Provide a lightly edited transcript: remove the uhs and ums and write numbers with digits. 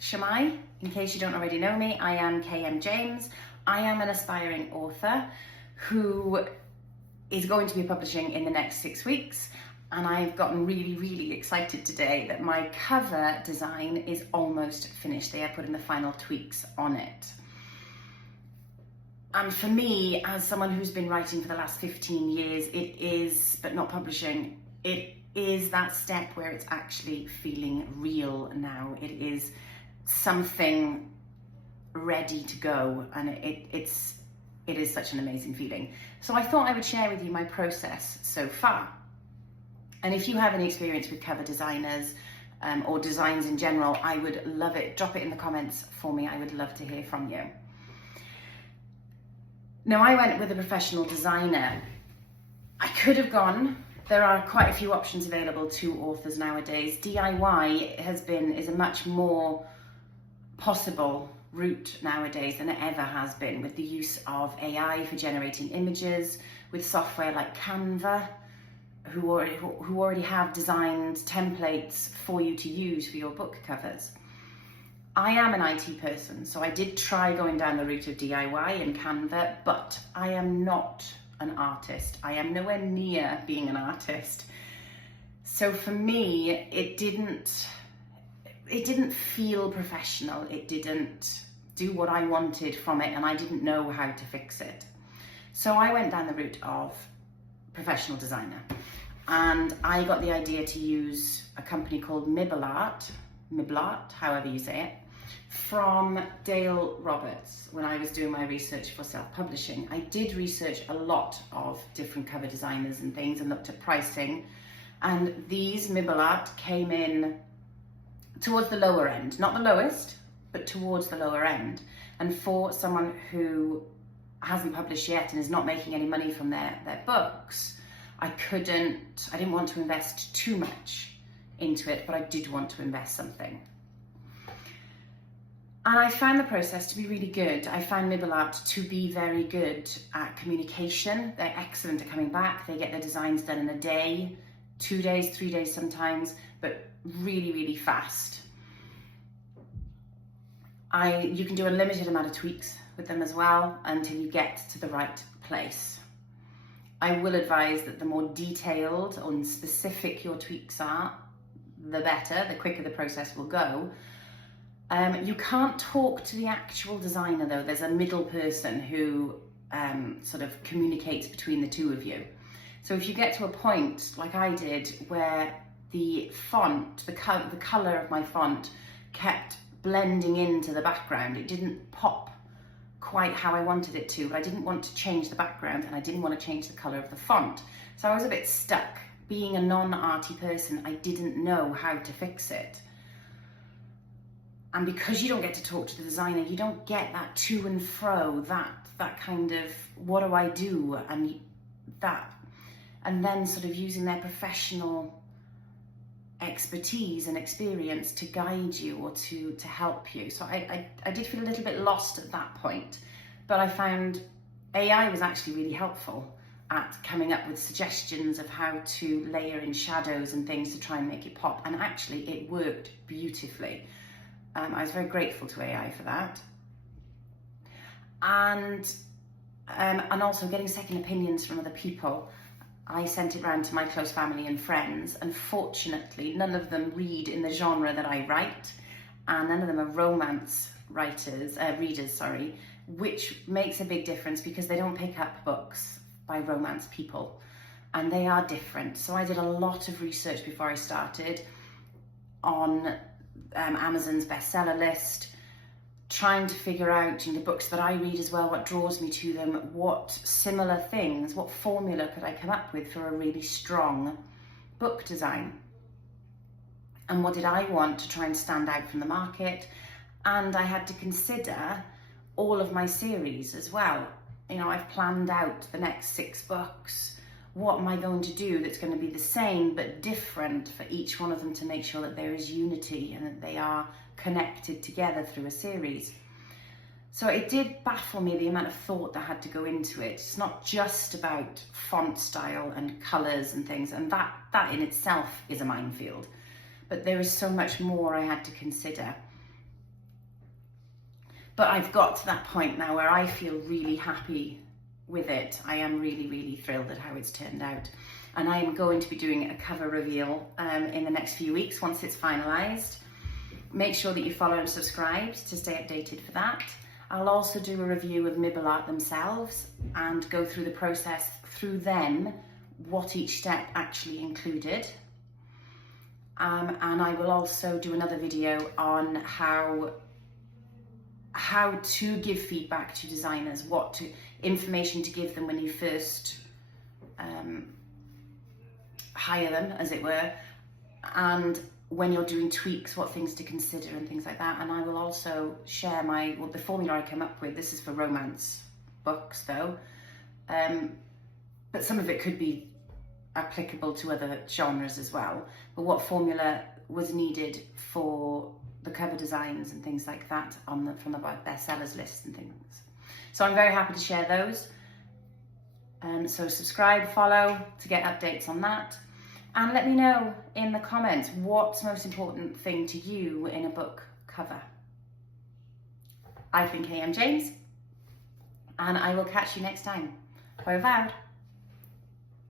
Shamai, in case you don't already know me, I am KM James. I am an aspiring author who is going to be publishing in the next 6 weeks, and I've gotten really excited today that my cover design is almost finished. They are putting the final tweaks on it. And for me, as someone who's been writing for the last 15 years, it is, but not publishing, it is that step where it's actually feeling real now. It is something ready to go, and it is such an amazing feeling. So I thought I would share with you my process so far. And if you have any experience with cover designers or designs in general, I would love it. Drop it in the comments for me. I would love to hear from you. Now, I went with a professional designer. I could have gone. There are quite a few options available to authors nowadays. DIY is a much more possible route nowadays than it ever has been, with the use of AI for generating images, with software like Canva, who already have designed templates for you to use for your book covers. I am an IT person, so I did try going down the route of DIY and Canva, but I am not an artist. I am nowhere near being an artist. So for me, it didn't feel professional. It didn't do what I wanted from it, and I didn't know how to fix it. So I went down the route of professional designer, and I got the idea to use a company called Mibblart, however you say it, from Dale Roberts. When I was doing my research for self-publishing, I did research a lot of different cover designers and things and looked at pricing, and these Mibblart came in towards the lower end, not the lowest, but towards the lower end. And for someone who hasn't published yet and is not making any money from their books, I didn't want to invest too much into it, but I did want to invest something. And I found the process to be really good. I found Mibblart to be very good at communication. They're excellent at coming back. They get their designs done in a day, 2 days, 3 days sometimes, but really fast. You can do a limited amount of tweaks with them as well until you get to the right place. I will advise that the more detailed and specific your tweaks are, the better, the quicker the process will go. You can't talk to the actual designer though. There's a middle person who sort of communicates between the two of you. So if you get to a point, like I did, where the font, the color of my font kept blending into the background, it didn't pop quite how I wanted it to, but I didn't want to change the background and I didn't want to change the color of the font. So I was a bit stuck. Being a non-arty person, I didn't know how to fix it. And because you don't get to talk to the designer, you don't get that to and fro, that kind of, what do I do? And then sort of using their professional expertise and experience to guide you or to help you. So I did feel a little bit lost at that point, but I found AI was actually really helpful at coming up with suggestions of how to layer in shadows and things to try and make it pop, and actually it worked beautifully. I was very grateful to AI for that. And also getting second opinions from other people. I sent it round to my close family and friends. Unfortunately, none of them read in the genre that I write, and none of them are romance readers, which makes a big difference because they don't pick up books by romance people, and they are different. So I did a lot of research before I started on Amazon's bestseller list, trying to figure out the books that I read as well, what draws me to them, what similar things, what formula could I come up with for a really strong book design, and what did I want to try and stand out from the market. And I had to consider all of my series as well. I've planned out the next 6 books. What am I going to do that's going to be the same but different for each one of them, to make sure that there is unity and that they are connected together through a series. So it did baffle me, the amount of thought that had to go into it. It's not just about font style and colours and things, and that in itself is a minefield. But there is so much more I had to consider. But I've got to that point now where I feel really happy with it. I am really, really thrilled at how it's turned out. And I am going to be doing a cover reveal in the next few weeks once it's finalised. Make sure that you follow and subscribe to stay updated for that. I'll also do a review of Mibble Art themselves and go through the process through them, what each step actually included. And I will also do another video on how to give feedback to designers, information to give them when you first hire them, as it were, and when you're doing tweaks, what things to consider and things like that. And I will also share the formula I came up with. This is for romance books though, but some of it could be applicable to other genres as well. But what formula was needed for the cover designs and things like that from the bestsellers list and things. So I'm very happy to share those. So subscribe, follow to get updates on that. And let me know in the comments what's the most important thing to you in a book cover. I've been KM James, and I will catch you next time. Hwyl fawr.